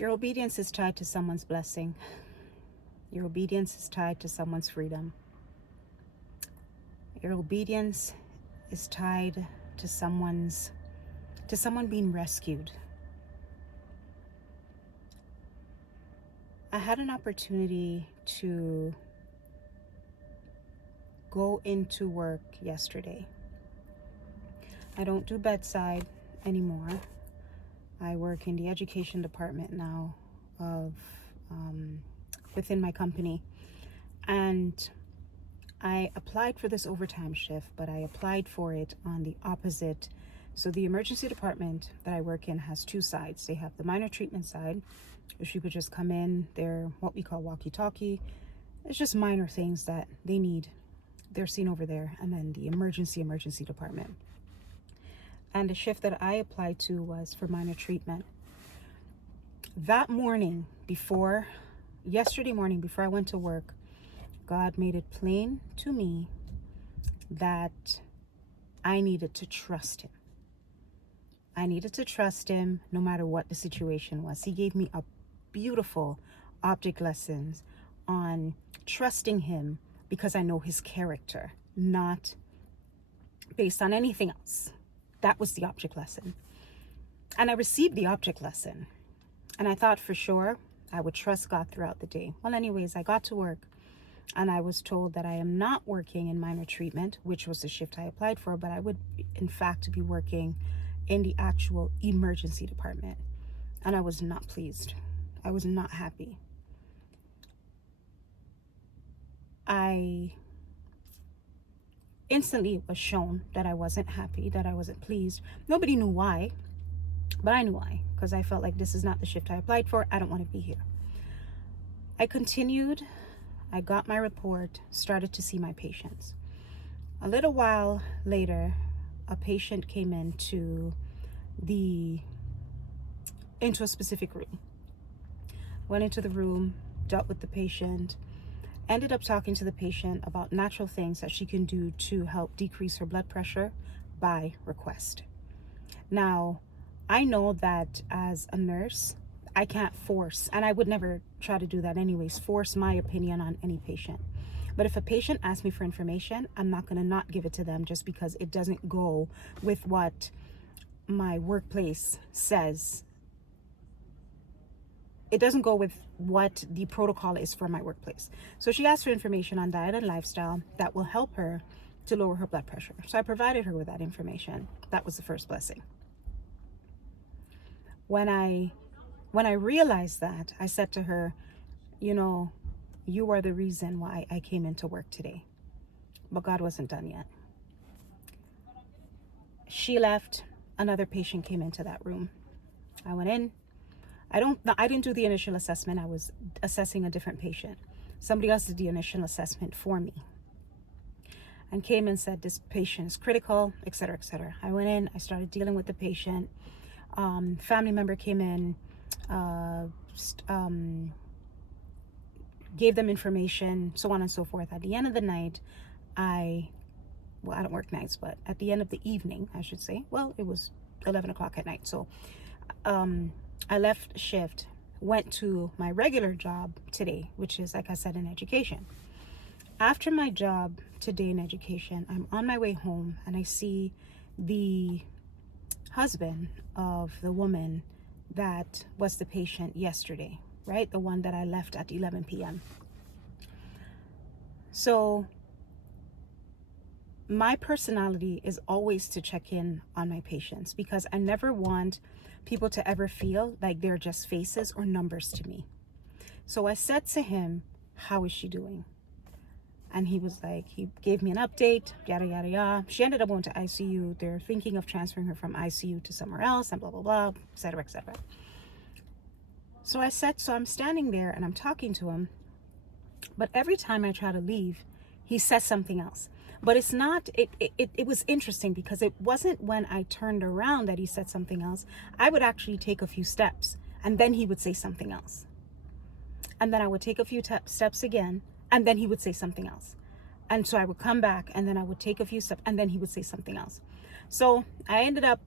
Your obedience is tied to someone's blessing. Your obedience is tied to someone's freedom. Your obedience is tied to someone being rescued. I had an opportunity to go into work yesterday. I don't do bedside anymore. I work in the education department now of within my company, and I applied for this overtime shift, but I applied for it on the opposite. So the emergency department that I work in has two sides. They have the minor treatment side, which you could just come in. They're what we call walkie-talkie. It's just minor things that they need. They're seen over there. And then the emergency department. And the shift that I applied to was for minor treatment. That morning yesterday morning before I went to work, God made it plain to me that I needed to trust him. I needed to trust him no matter what the situation was. He gave me a beautiful object lessons on trusting him because I know his character, not based on anything else. That was the object lesson. And I received the object lesson. And I thought for sure I would trust God throughout the day. Well, anyways, I got to work and I was told that I am not working in minor treatment, which was the shift I applied for, but I would in fact be working in the actual emergency department. And I was not pleased. I was not happy. I instantly was shown that I wasn't happy, that I wasn't pleased. Nobody knew why, but I knew why, because I felt like this is not the shift I applied for. I don't want to be here. I continued. I got my report, started to see my patients. A little while later, a patient came into a specific room. Went into the room, dealt with the patient, ended up talking to the patient about natural things that she can do to help decrease her blood pressure by request. Now, I know that as a nurse, I can't force, and I would never try to do that anyways, force my opinion on any patient. But if a patient asks me for information, I'm not going to not give it to them just because it doesn't go with what my workplace says. It doesn't go with what the protocol is for my workplace. So she asked for information on diet and lifestyle that will help her to lower her blood pressure. So I provided her with that information. That was the first blessing. When I realized that, I said to her, you are the reason why I came into work today. But God wasn't done yet. She left. Another patient came into that room. I went in. I didn't do the initial assessment. I was assessing a different patient. Somebody else did the initial assessment for me and came and said, this patient is critical, et cetera, et cetera. I went in, I started dealing with the patient. Family member came in, gave them information, so on and so forth. At the end of the night, I don't work nights, but at the end of the evening, I should say, well, it was 11 o'clock at night. So I left shift, went to my regular job today, which is, like I said, in education. After my job today in education, I'm on my way home and I see the husband of the woman that was the patient yesterday, right? The one that I left at 11 p.m. So my personality is always to check in on my patients because I never want people to ever feel like they're just faces or numbers to me. So I said to him, how is she doing? And he was like, he gave me an update, yada, yada, yada. She ended up going to ICU. They're thinking of transferring her from ICU to somewhere else and blah, blah, blah, et cetera, et cetera. So I'm standing there and I'm talking to him. But every time I try to leave, he says something else. But it's not, it was interesting because it wasn't when I turned around that he said something else. I would actually take a few steps and then he would say something else. And then I would take a few steps again. And then he would say something else. And so I would come back and then I would take a few steps and then he would say something else. So I ended up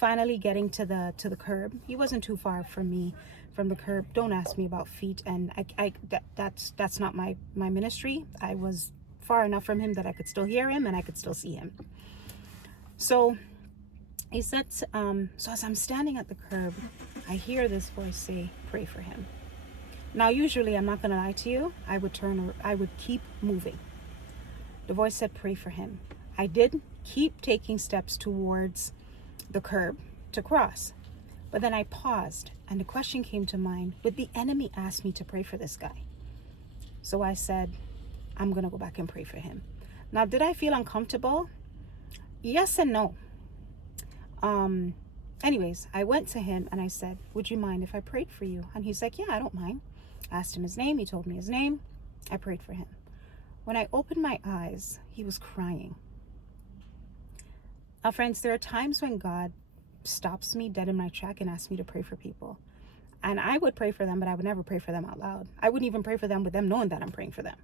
finally getting to the curb. He wasn't too far from me, from the curb. Don't ask me about feet, and that's not my ministry. I was far enough from him that I could still hear him and I could still see him. So he said, so as I'm standing at the curb, I hear this voice say, pray for him. Now, usually, I'm not going to lie to you, I would keep moving. The voice said, pray for him. I did keep taking steps towards the curb to cross. But then I paused, and the question came to mind, would the enemy ask me to pray for this guy? So I said, I'm going to go back and pray for him. Now, did I feel uncomfortable? Yes and no. Anyways, I went to him and I said, would you mind if I prayed for you? And he's like, yeah, I don't mind. I asked him his name. He told me his name. I prayed for him. When I opened my eyes, he was crying. Now, friends, there are times when God stops me dead in my track and asks me to pray for people. And I would pray for them, but I would never pray for them out loud. I wouldn't even pray for them with them knowing that I'm praying for them.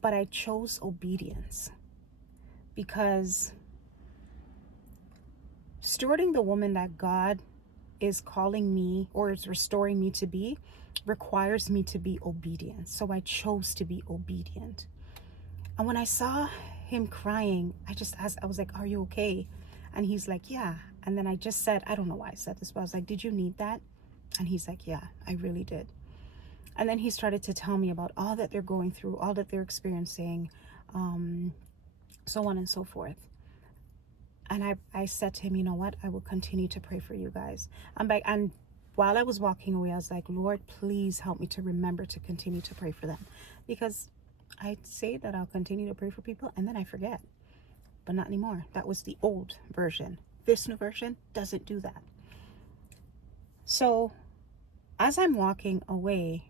But I chose obedience because stewarding the woman that God is calling me or is restoring me to be requires me to be obedient. So I chose to be obedient. And when I saw him crying, I just asked, I was like, are you okay? And he's like, yeah. And then I just said, I don't know why I said this, but I was like, did you need that? And he's like, yeah, I really did. And then he started to tell me about all that they're going through, all that they're experiencing, so on and so forth. And I said to him, you know what? I will continue to pray for you guys. And while I was walking away, I was like, Lord, please help me to remember to continue to pray for them. Because I say that I'll continue to pray for people and then I forget. But not anymore. That was the old version. This new version doesn't do that. So as I'm walking away,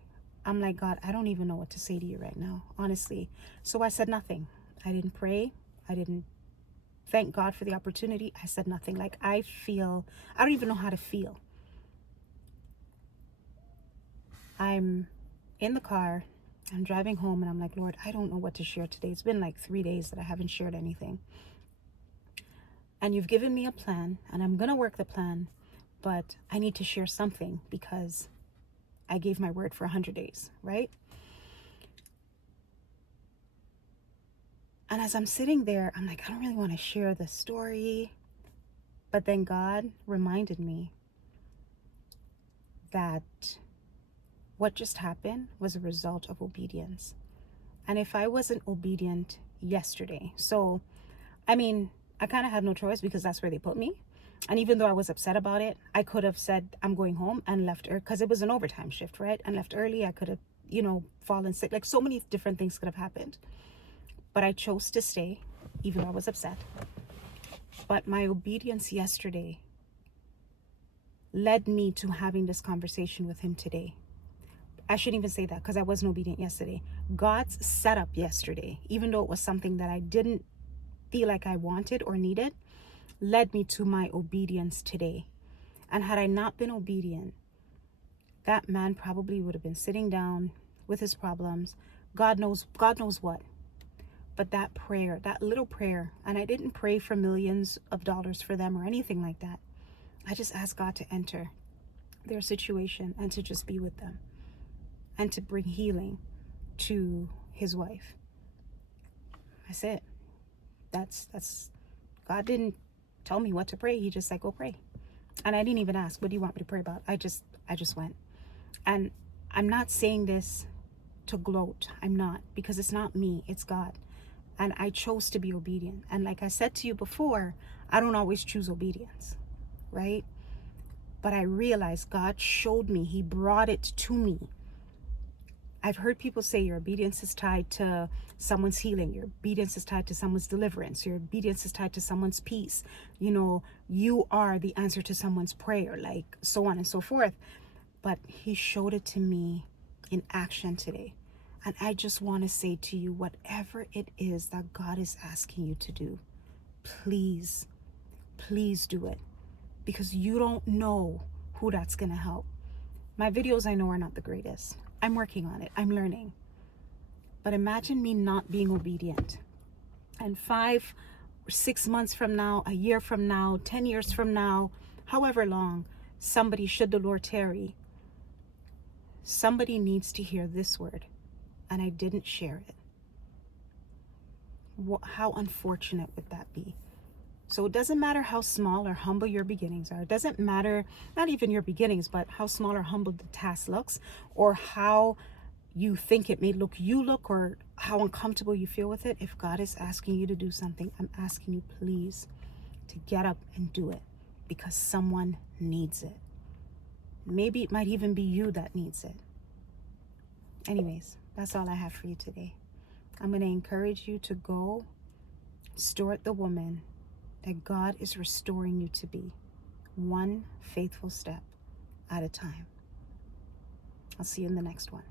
I'm like, God, I don't even know what to say to you right now, honestly. So I said nothing. I didn't pray. I didn't thank God for the opportunity. I said nothing. Like, I don't even know how to feel. I'm in the car, I'm driving home, and I'm like, Lord, I don't know what to share today. It's been like 3 days that I haven't shared anything. And you've given me a plan, and I'm going to work the plan, but I need to share something because I gave my word for 100 days, right? And as I'm sitting there, I'm like, I don't really want to share the story. But then God reminded me that what just happened was a result of obedience. And if I wasn't obedient yesterday, so, I mean, I kind of had no choice because that's where they put me. And even though I was upset about it, I could have said, I'm going home and left early because it was an overtime shift, right? And left early. I could have, fallen sick. Like, so many different things could have happened. But I chose to stay, even though I was upset. But my obedience yesterday led me to having this conversation with him today. I shouldn't even say that because I wasn't obedient yesterday. God's setup yesterday, even though it was something that I didn't feel like I wanted or needed, led me to my obedience today. And had I not been obedient, that man probably would have been sitting down with his problems. God knows what. But that prayer, that little prayer, and I didn't pray for millions of dollars for them or anything like that. I just asked God to enter their situation and to just be with them and to bring healing to his wife. That's it. That's God didn't tell me what to pray. He just said, go pray. And I didn't even ask, what do you want me to pray about? I just went. And I'm not saying this to gloat. I'm not, because it's not me, it's God. And I chose to be obedient. And like I said to you before, I don't always choose obedience, right? But I realized God showed me, he brought it to me. I've heard people say your obedience is tied to someone's healing. Your obedience is tied to someone's deliverance. Your obedience is tied to someone's peace. You are the answer to someone's prayer, like so on and so forth. But he showed it to me in action today. And I just want to say to you, whatever it is that God is asking you to do, please do it. Because you don't know who that's going to help. My videos, I know, are not the greatest. I'm working on it. I'm learning. But imagine me not being obedient. And 5 6 months from now, a year from now, 10 years from now, however long, somebody, should the Lord tarry, somebody needs to hear this word, and I didn't share it. How unfortunate would that be? So it doesn't matter how small or humble your beginnings are. It doesn't matter, not even your beginnings, but how small or humble the task looks, or how you think it may look, or how uncomfortable you feel with it. If God is asking you to do something, I'm asking you, please, to get up and do it, because someone needs it. Maybe it might even be you that needs it. Anyways, that's all I have for you today. I'm going to encourage you to go steward the woman that God is restoring you to be, one faithful step at a time. I'll see you in the next one.